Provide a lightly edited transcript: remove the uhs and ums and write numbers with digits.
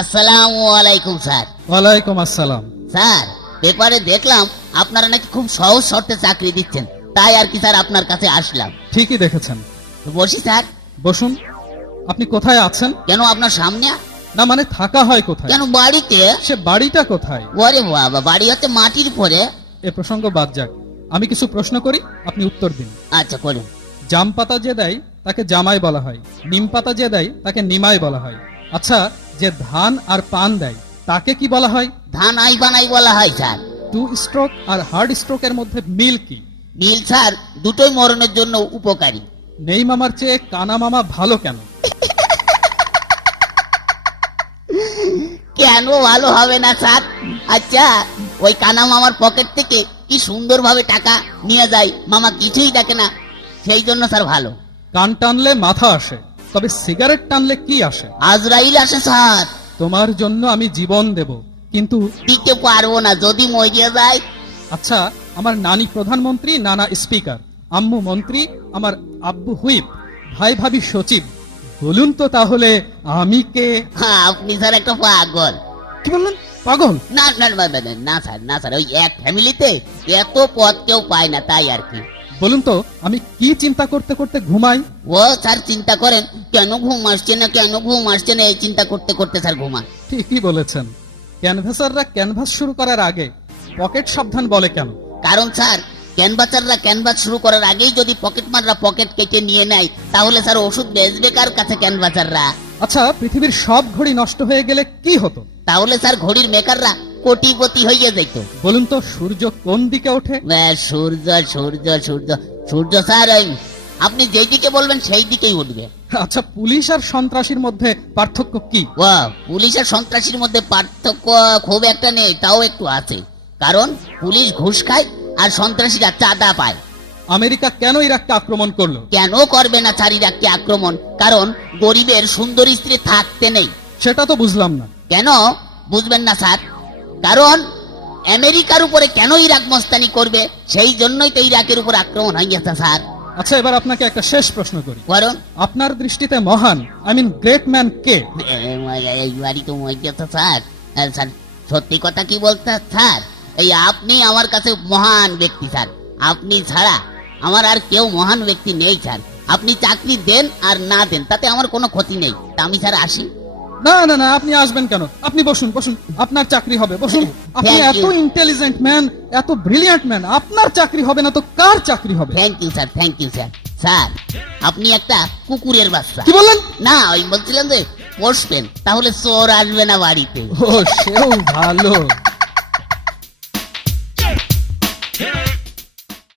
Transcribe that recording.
আসসালামু আলাইকুম স্যার। ওয়ালাইকুম আসসালাম। স্যার, পেপারে দেখলাম আপনারা নাকি খুব সহজ শর্তে চাকরি দিচ্ছেন, তাই আর কি স্যার আপনার কাছে আসলাম। ঠিকই দেখেছেন। তো বসি স্যার। বসুন। আপনি কোথায় আছেন? কেন আপনার সামনে? না মানে থাকা হয় কোথায়? কেন বাড়িতে? সে বাড়িটা কোথায়? ওরে বাবা, বাড়ি হচ্ছে মাটির পরে। এ প্রসঙ্গ বাদ যাক, আমি কিছু প্রশ্ন করি, আপনি উত্তর দিন। আচ্ছা করুন। জাম পাতা যে দেয় তাকে জামাই বলা হয়, নিম পাতা যে দেয় তাকে নিমাই বলা হয়। আচ্ছা, যে ধান আর পান দেয় তাকে কি বলা হয়? ধান আই বানাই বলা হয় স্যার। টু স্ট্রোক আর হার্ড স্ট্রোকের মধ্যে মিল কি? নীল স্যার দুটোই মরণের জন্য উপকারী। নেই মামার চেয়ে কানা মামা ভালো কেন? কেন ভালো হবে না স্যার? আচ্ছা, ওই কানা মামার পকেট থেকে কি সুন্দরভাবে টাকা নিয়ে যায়, মামা কিছুই দেখে না, সেই জন্য স্যার ভালো। কান টানলে মাথা আসে, তবে সিগারেট টানলে কি আসে? আজরাইল আসে স্যার। তোমার জন্য আমি জীবন দেব, কিন্তু দিতে পারবো না যদি মরিয়া যায়। আচ্ছা, আমার নানি প্রধানমন্ত্রী, নানা স্পিকার, আম্মু মন্ত্রী, আমার আব্বু হুইপ, ভাই ভাবি সচিব, বলুন তো তাহলে আমি কে? হ্যাঁ, আপনি স্যার একটা পাগল। কি বললেন? পাগল? না না না না, না, না স্যার, না স্যার, ওই এক ফ্যামিলিতে এত পদ কেউ পায় না, তাই আর কি। বলুন তো আমি কি চিন্তা করতে করতে ঘুমাই? ও স্যার চিন্তা করেন, কেন ঘুম আসছে না, কেন ঘুম আসছে না, এই চিন্তা করতে করতে স্যার ঘুমান। ঠিকই বলেছেন। ক্যানভাসাররা ক্যানভাস শুরু করার আগে পকেট সাবধান বলে কেন? কারণ স্যার, ক্যানভাসাররা ক্যানভাস শুরু করার আগেই যদি পকেটমাররা পকেট কেটে নিয়ে নেয়, তাহলে স্যার ওষুধ বেচবে কার কাছে ক্যানভাসাররা? আচ্ছা, পৃথিবীর সব ঘড়ি নষ্ট হয়ে গেলে কি হতো? তাহলে স্যার ঘড়ির মেকাররা কোটিপতি হয়ে যেত। বলুন তো সূর্য কোন দিকে ওঠে? সূর্য সূর্য সূর্য সূর্য স্যার, ওই আপনি যেই দিকে বলবেন সেই দিকেই উঠবে। আচ্ছা, পুলিশ আর সন্ত্রাসীর মধ্যে পার্থক্য কি? ও, পুলিশ আর সন্ত্রাসীর মধ্যে পার্থক্য খুব একটা নেই, তাও একটু আছে। কারণ পুলিশ ঘুষ খায় আর সন্ত্রাসীরা চাঁদা পায়। আমেরিকা কেন ইরাককে আক্রমণ করলো? কেন করবে না স্যার ইরাককে আক্রমণ? কারণ গরিবের সুন্দর স্ত্রী থাকতে নেই। সেটা তো বুঝলাম না। কেন বুঝবেন না স্যার? কারণ আমেরিকার উপরে কেন ইরাক মস্তানি করবে, সেই জন্যই তো ইরাকের উপর আক্রমণ হয়ে গেছে স্যার। আচ্ছা, এবার আপনাকে একটা শেষ প্রশ্ন করি। কারণ আপনার দৃষ্টিতে মহান, আই মিন গ্রেট ম্যান কে? এই বাড়ি তো মরে গেছে স্যার। স্যার সত্যি কথা কি বলতে স্যার, এই আপনি আমার কাছে মহান ব্যক্তি স্যার। আপনি ছাড়া আমার আর কেউ মহান ব্যক্তি নেই স্যার। আপনি চাকরি দেন আর না দেন তাতে আমার কোনো ক্ষতি নেই। তা আমি স্যার আসি। না না না, আপনি আসবেন কেন? আপনি বসুন বসুন, আপনার চাকরি হবে, বসুন। আপনি Thank এত you. ইন্টেলিজেন্ট ম্যান, এত ব্রিলিয়ান্ট ম্যান, আপনার চাকরি হবে না তো কার চাকরি হবে? Thank you sir, thank you sir. Sir আপনি একটা কুকুরের বাচ্চা। কি বললেন? না, ওই বলছিলাম যে পোষবেন, তাহলে চোর আসবে না বাড়িতে। ও, সেও ভালো।